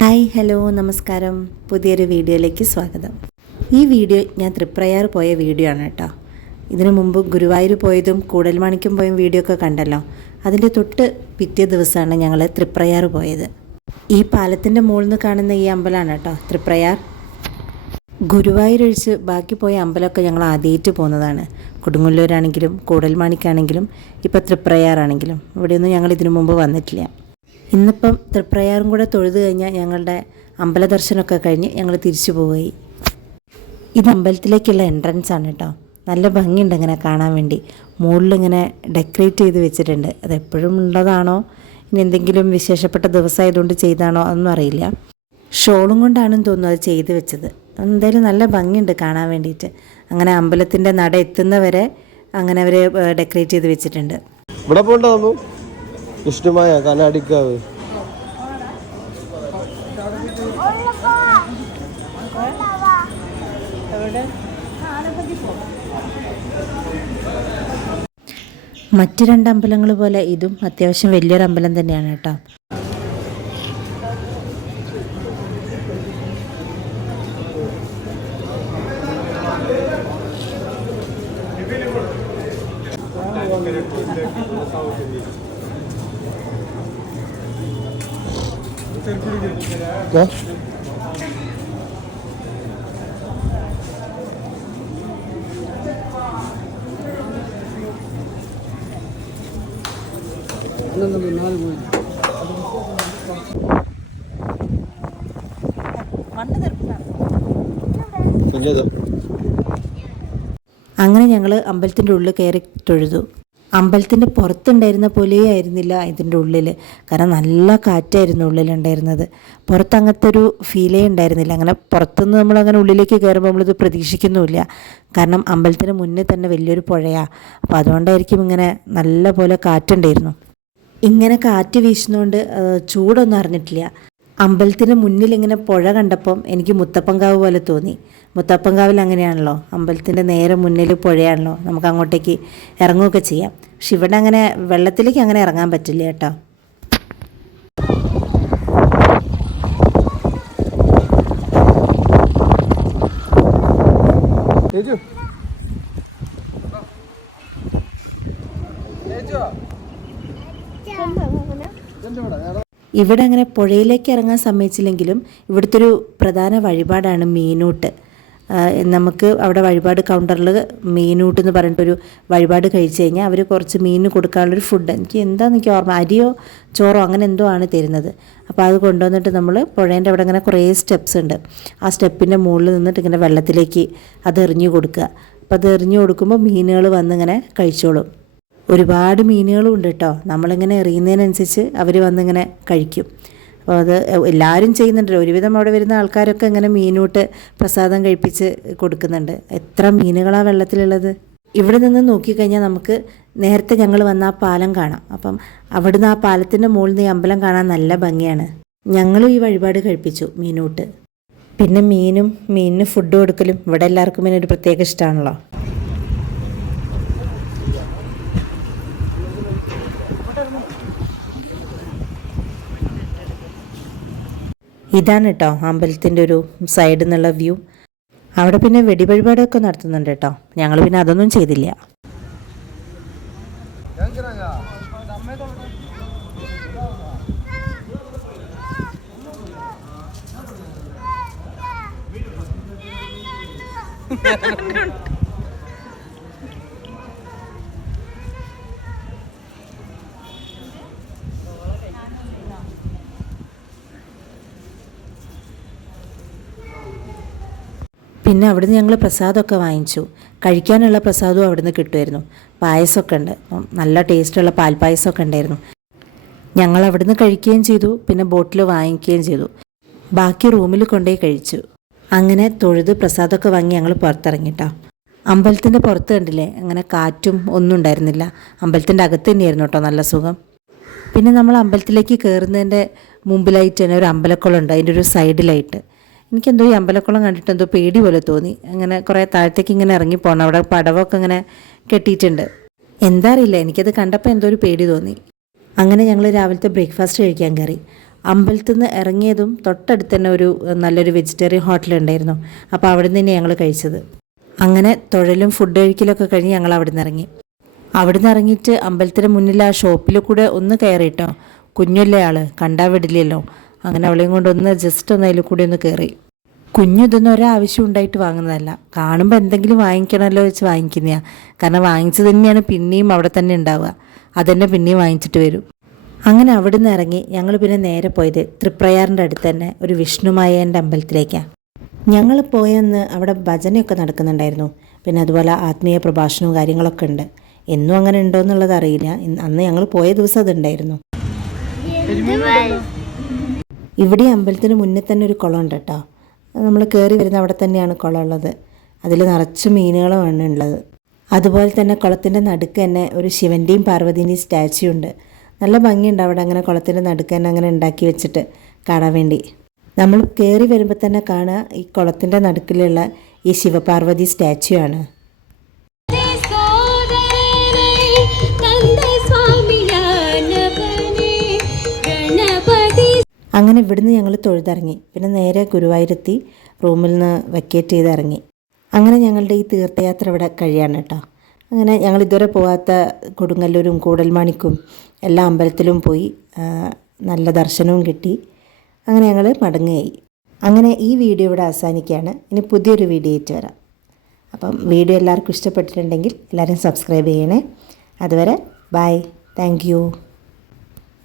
Hi hello നമസ്കാരം. പുതിയൊരു വീഡിയോയിലേക്ക് സ്വാഗതം. ഈ വീഡിയോ ഞാൻ തൃപ്രയാർ പോയ വീഡിയോ ആണ് കേട്ടോ. ഇതിനു മുമ്പ് ഗുരുവായൂർ പോയതും കൂടൽമാണിക്യം പോയ വീഡിയോ ഒക്കെ കണ്ടല്ലോ. അതിൻ്റെ തൊട്ട് പിറ്റേ ദിവസമാണ് ഞങ്ങൾ തൃപ്രയാർ പോയത്. ഈ പാലത്തിൻ്റെ മുകളിൽ നിന്ന് കാണുന്ന ഈ അമ്പലമാണ് കേട്ടോ തൃപ്രയാർ. ഗുരുവായൂർ ഒഴിച്ച് ബാക്കി പോയ അമ്പലമൊക്കെ ഞങ്ങൾ ആദ്യമായിട്ട് പോകുന്നതാണ്. കൊടുങ്ങല്ലൂരാണെങ്കിലും കൂടൽമാണിക്കാണെങ്കിലും ഇപ്പോൾ തൃപ്രയാറാണെങ്കിലും ഇവിടെയൊന്നും ഞങ്ങൾ ഇതിനു മുമ്പ് വന്നിട്ടില്ല. ഇന്നിപ്പം തൃപ്രയാറും കൂടെ തൊഴുത് കഴിഞ്ഞാൽ ഞങ്ങളുടെ അമ്പല ദർശനമൊക്കെ കഴിഞ്ഞ് ഞങ്ങൾ തിരിച്ചു പോവുകയായി. ഇത് അമ്പലത്തിലേക്കുള്ള എൻട്രൻസ് ആണ് കേട്ടോ. നല്ല ഭംഗിയുണ്ട് ഇങ്ങനെ കാണാൻ വേണ്ടി. മുകളിലിങ്ങനെ ഡെക്കറേറ്റ് ചെയ്ത് വെച്ചിട്ടുണ്ട്. അതെപ്പോഴും ഉള്ളതാണോ ഇനി എന്തെങ്കിലും വിശേഷപ്പെട്ട ദിവസമായതുകൊണ്ട് ചെയ്താണോ അതൊന്നും അറിയില്ല. ഷോളും കൊണ്ടാണെന്ന് തോന്നുന്നു അത് ചെയ്ത് വെച്ചത്. എന്തായാലും നല്ല ഭംഗിയുണ്ട് കാണാൻ വേണ്ടിയിട്ട്. അങ്ങനെ അമ്പലത്തിൻ്റെ നട എത്തുന്നവരെ അങ്ങനെ അവർ ഡെക്കറേറ്റ് ചെയ്ത് വെച്ചിട്ടുണ്ട്. ഇവിടെ പോകണ്ടോ ഇഷ്ടമായ കനാടിക്കാവ്? മറ്റ് രണ്ട് അമ്പലങ്ങൾ പോലെ ഇതും അത്യാവശ്യം വലിയൊരു അമ്പലം തന്നെയാണ് കേട്ടോ. അങ്ങനെ ഞങ്ങൾ അമ്പലത്തിൻ്റെ ഉള്ളിൽ കയറി തൊഴുതു. അമ്പലത്തിൻ്റെ പുറത്തുണ്ടായിരുന്ന പോലെയേ ആയിരുന്നില്ല ഇതിൻ്റെ ഉള്ളിൽ. കാരണം നല്ല കാറ്റായിരുന്നു ഉള്ളിലുണ്ടായിരുന്നത്. പുറത്ത് അങ്ങനത്തെ ഒരു ഫീലേ ഉണ്ടായിരുന്നില്ല. അങ്ങനെ പുറത്തുനിന്ന് നമ്മളങ്ങനെ ഉള്ളിലേക്ക് കയറുമ്പോൾ നമ്മളിത് പ്രതീക്ഷിക്കുന്നുമില്ല. കാരണം അമ്പലത്തിന് മുന്നേ തന്നെ വലിയൊരു പുഴയാണ്. അപ്പോൾ അതുകൊണ്ടായിരിക്കും ഇങ്ങനെ നല്ല പോലെ കാറ്റുണ്ടായിരുന്നു. ഇങ്ങനെ കാറ്റ് വീശുന്നതുകൊണ്ട് ചൂടൊന്നും അറിഞ്ഞിട്ടില്ല. അമ്പലത്തിന് മുന്നിൽ ഇങ്ങനെ പുഴ കണ്ടപ്പം എനിക്ക് മുത്തപ്പൻകാവ് പോലെ തോന്നി. മുത്തപ്പൻകാവിൽ അങ്ങനെയാണല്ലോ, അമ്പലത്തിൻ്റെ നേരെ മുന്നിൽ പുഴയാണല്ലോ, നമുക്ക് അങ്ങോട്ടേക്ക് ഇറങ്ങുകയൊക്കെ ചെയ്യാം. പക്ഷെ ഇവിടെ അങ്ങനെ വെള്ളത്തിലേക്ക് അങ്ങനെ ഇറങ്ങാൻ പറ്റില്ല കേട്ടോ. ഇവിടെ അങ്ങനെ പുഴയിലേക്ക് ഇറങ്ങാൻ സമ്മതിച്ചില്ലെങ്കിലും ഇവിടുത്തെ ഒരു പ്രധാന വഴിപാടാണ് മീനൂട്ട്. നമുക്ക് അവിടെ വഴിപാട് കൗണ്ടറിൽ മീനൂട്ട് എന്ന് പറഞ്ഞിട്ടൊരു വഴിപാട് കഴിച്ച് കഴിഞ്ഞാൽ അവർ കുറച്ച് മീൻ കൊടുക്കാനുള്ളൊരു ഫുഡ്, എനിക്ക് ഓർമ്മ, അരിയോ ചോറോ അങ്ങനെ എന്തോ ആണ് തരുന്നത്. അപ്പോൾ അത് കൊണ്ടുവന്നിട്ട് നമ്മൾ പുഴേൻ്റെ അവിടെ ഇങ്ങനെ കുറേ സ്റ്റെപ്സ് ഉണ്ട്. ആ സ്റ്റെപ്പിൻ്റെ മുകളിൽ നിന്നിട്ട് ഇങ്ങനെ വെള്ളത്തിലേക്ക് അത് എറിഞ്ഞു കൊടുക്കുക. അപ്പോൾ അത് എറിഞ്ഞു കൊടുക്കുമ്പോൾ മീനുകൾ വന്നിങ്ങനെ കഴിച്ചോളും. ഒരുപാട് മീനുകളും ഉണ്ട് കേട്ടോ. നമ്മളിങ്ങനെ എറിയുന്നതിനനുസരിച്ച് അവർ വന്നിങ്ങനെ കഴിക്കും. അപ്പോൾ അത് എല്ലാവരും ചെയ്യുന്നുണ്ടല്ലോ. ഒരുവിധം അവിടെ വരുന്ന ആൾക്കാരൊക്കെ ഇങ്ങനെ മീനൂട്ട് പ്രസാദം കഴിപ്പിച്ച് കൊടുക്കുന്നുണ്ട്. എത്ര മീനുകളാണ് വെള്ളത്തിലുള്ളത്. ഇവിടെ നിന്ന് നോക്കിക്കഴിഞ്ഞാൽ നമുക്ക് നേരത്തെ ഞങ്ങൾ വന്ന ആ പാലം കാണാം. അപ്പം അവിടുന്ന് ആ പാലത്തിൻ്റെ മുകളിൽ നിന്ന് ഈ അമ്പലം കാണാൻ നല്ല ഭംഗിയാണ്. ഞങ്ങളും ഈ വഴിപാട് കഴിപ്പിച്ചു മീനൂട്ട്. പിന്നെ മീനിന് ഫുഡ് കൊടുക്കലും ഇവിടെ എല്ലാവർക്കും പിന്നെ ഒരു പ്രത്യേക ഇഷ്ടമാണല്ലോ. ഇതാണ് കേട്ടോ അമ്പലത്തിൻ്റെ ഒരു സൈഡിൽ നിന്നുള്ള വ്യൂ. അവിടെ പിന്നെ വെടിവഴിപാടൊക്കെ നടത്തുന്നുണ്ട് കേട്ടോ. ഞങ്ങൾ പിന്നെ അതൊന്നും ചെയ്തില്ല. പിന്നെ അവിടുന്ന് ഞങ്ങൾ പ്രസാദമൊക്കെ വാങ്ങിച്ചു. കഴിക്കാനുള്ള പ്രസാദവും അവിടുന്ന് കിട്ടുമായിരുന്നു. പായസമൊക്കെ ഉണ്ട്, നല്ല ടേസ്റ്റുള്ള പാൽപ്പായസമൊക്കെ ഉണ്ടായിരുന്നു. ഞങ്ങൾ അവിടുന്ന് കഴിക്കുകയും ചെയ്തു, പിന്നെ ബോട്ടിൽ വാങ്ങിക്കുകയും ചെയ്തു. ബാക്കി റൂമിൽ കൊണ്ടുപോയി കഴിച്ചു. അങ്ങനെ തൊഴുത് പ്രസാദമൊക്കെ വാങ്ങി ഞങ്ങൾ പുറത്തിറങ്ങിട്ടോ. അമ്പലത്തിൻ്റെ പുറത്ത് കണ്ടില്ലേ, അങ്ങനെ കാറ്റും ഒന്നും ഉണ്ടായിരുന്നില്ല. അമ്പലത്തിൻ്റെ അകത്ത് തന്നെയായിരുന്നു കേട്ടോ നല്ല സുഖം. പിന്നെ നമ്മൾ അമ്പലത്തിലേക്ക് കയറുന്നതിൻ്റെ മുമ്പിലായിട്ട് തന്നെ ഒരു അമ്പലക്കുളമുണ്ട്, അതിൻ്റെ ഒരു സൈഡിലായിട്ട്. എനിക്കെന്തോ ഈ അമ്പലക്കുളം കണ്ടിട്ട് എന്തോ പേടി പോലെ തോന്നി. അങ്ങനെ കുറേ താഴത്തേക്ക് ഇങ്ങനെ ഇറങ്ങിപ്പോണം. അവിടെ പടവൊക്കെ ഇങ്ങനെ കെട്ടിയിട്ടുണ്ട്. എന്താ അറിയില്ല, എനിക്കത് കണ്ടപ്പോൾ എന്തോ ഒരു പേടി തോന്നി. അങ്ങനെ ഞങ്ങൾ രാവിലത്തെ ബ്രേക്ക്ഫാസ്റ്റ് കഴിക്കാൻ കയറി. അമ്പലത്തിൽ നിന്ന് ഇറങ്ങിയതും തൊട്ടടുത്ത് തന്നെ ഒരു നല്ലൊരു വെജിറ്റേറിയൻ ഹോട്ടൽ ഉണ്ടായിരുന്നു. അപ്പോൾ അവിടെ നിന്ന് തന്നെ ഞങ്ങൾ കഴിച്ചത്. അങ്ങനെ തൊഴലും ഫുഡ് കഴിക്കലൊക്കെ കഴിഞ്ഞ് ഞങ്ങൾ അവിടെ നിന്ന് ഇറങ്ങി. അവിടെ നിന്ന് ഇറങ്ങിയിട്ട് അമ്പലത്തിന് മുന്നിൽ ആ ഷോപ്പിൽ കൂടെ ഒന്ന് കയറിയിട്ടോ. കുഞ്ഞല്ലേ ആൾ, കണ്ടാൽ വിടില്ലല്ലോ. അങ്ങനെ അവളെയും കൊണ്ട് ജസ്റ്റ് ഒന്ന് അതിൽ കൂടി ഒന്ന് കയറി. കുഞ്ഞു ഇതൊന്നും ഒരാവശ്യം ഉണ്ടായിട്ട് വാങ്ങുന്നതല്ല, കാണുമ്പോൾ എന്തെങ്കിലും വാങ്ങിക്കണമല്ലോ വെച്ച് വാങ്ങിക്കുന്നതാണ്. കാരണം വാങ്ങിച്ചു തന്നെയാണ് പിന്നെയും അവിടെ തന്നെ ഉണ്ടാവുക, അതെന്നെ പിന്നെയും വാങ്ങിച്ചിട്ട് വരും. അങ്ങനെ അവിടെ നിന്ന് ഇറങ്ങി ഞങ്ങൾ പിന്നെ നേരെ പോയത് തൃപ്രയാറിൻ്റെ അടുത്ത് തന്നെ ഒരു വിഷ്ണുമായേൻ്റെ അമ്പലത്തിലേക്കാണ്. ഞങ്ങൾ പോയെന്ന് അവിടെ ഭജനയൊക്കെ നടക്കുന്നുണ്ടായിരുന്നു. പിന്നെ അതുപോലെ ആത്മീയ പ്രഭാഷണവും കാര്യങ്ങളൊക്കെ ഉണ്ട്. എന്നും അങ്ങനെ ഉണ്ടോ എന്നുള്ളത് അറിയില്ല. അന്ന് ഞങ്ങൾ പോയ ദിവസം അതുണ്ടായിരുന്നു. ഇവിടെ അമ്പലത്തിന് മുന്നേ തന്നെ ഒരു കുളം ഉണ്ട് കേട്ടോ. നമ്മൾ കയറി വരുന്ന അവിടെ തന്നെയാണ് കുളം ഉള്ളത്. അതിൽ നിറച്ച് മീനുകളുമാണ് ഉള്ളത്. അതുപോലെ തന്നെ കുളത്തിൻ്റെ നടുക്ക് തന്നെ ഒരു ശിവൻ്റെയും പാർവതീൻ്റെയും സ്റ്റാച്യു ഉണ്ട്. നല്ല ഭംഗിയുണ്ട് അവിടെ, അങ്ങനെ കുളത്തിൻ്റെ നടുക്ക് തന്നെ അങ്ങനെ ഉണ്ടാക്കി വെച്ചിട്ട് കാണാൻ വേണ്ടി. നമ്മൾ കയറി വരുമ്പോൾ തന്നെ കാണുക ഈ കുളത്തിൻ്റെ നടുക്കിലുള്ള ഈ ശിവപാർവതി സ്റ്റാച്യു ആണ്. അങ്ങനെ ഇവിടുന്ന് ഞങ്ങൾ തൊഴുതിറങ്ങി. പിന്നെ നേരെ ഗുരുവായൂരെത്തി റൂമിൽ നിന്ന് വെക്കേറ്റ് ചെയ്ത് ഇറങ്ങി. അങ്ങനെ ഞങ്ങളുടെ ഈ തീർത്ഥയാത്ര ഇവിടെ കഴിയാണ് കേട്ടോ. അങ്ങനെ ഞങ്ങൾ ഇതുവരെ പോകാത്ത കൊടുങ്ങല്ലൂരും കൂടൽമാണിക്കും എല്ലാ അമ്പലത്തിലും പോയി നല്ല ദർശനവും കിട്ടി. അങ്ങനെ ഞങ്ങൾ മടങ്ങുകയായി. അങ്ങനെ ഈ വീഡിയോ ഇവിടെ അവസാനിക്കുകയാണ്. ഇനി പുതിയൊരു വീഡിയോ ആയിട്ട് വരാം. അപ്പം വീഡിയോ എല്ലാവർക്കും ഇഷ്ടപ്പെട്ടിട്ടുണ്ടെങ്കിൽ എല്ലാവരും സബ്സ്ക്രൈബ് ചെയ്യണേ. അതുവരെ ബൈ, താങ്ക് യു.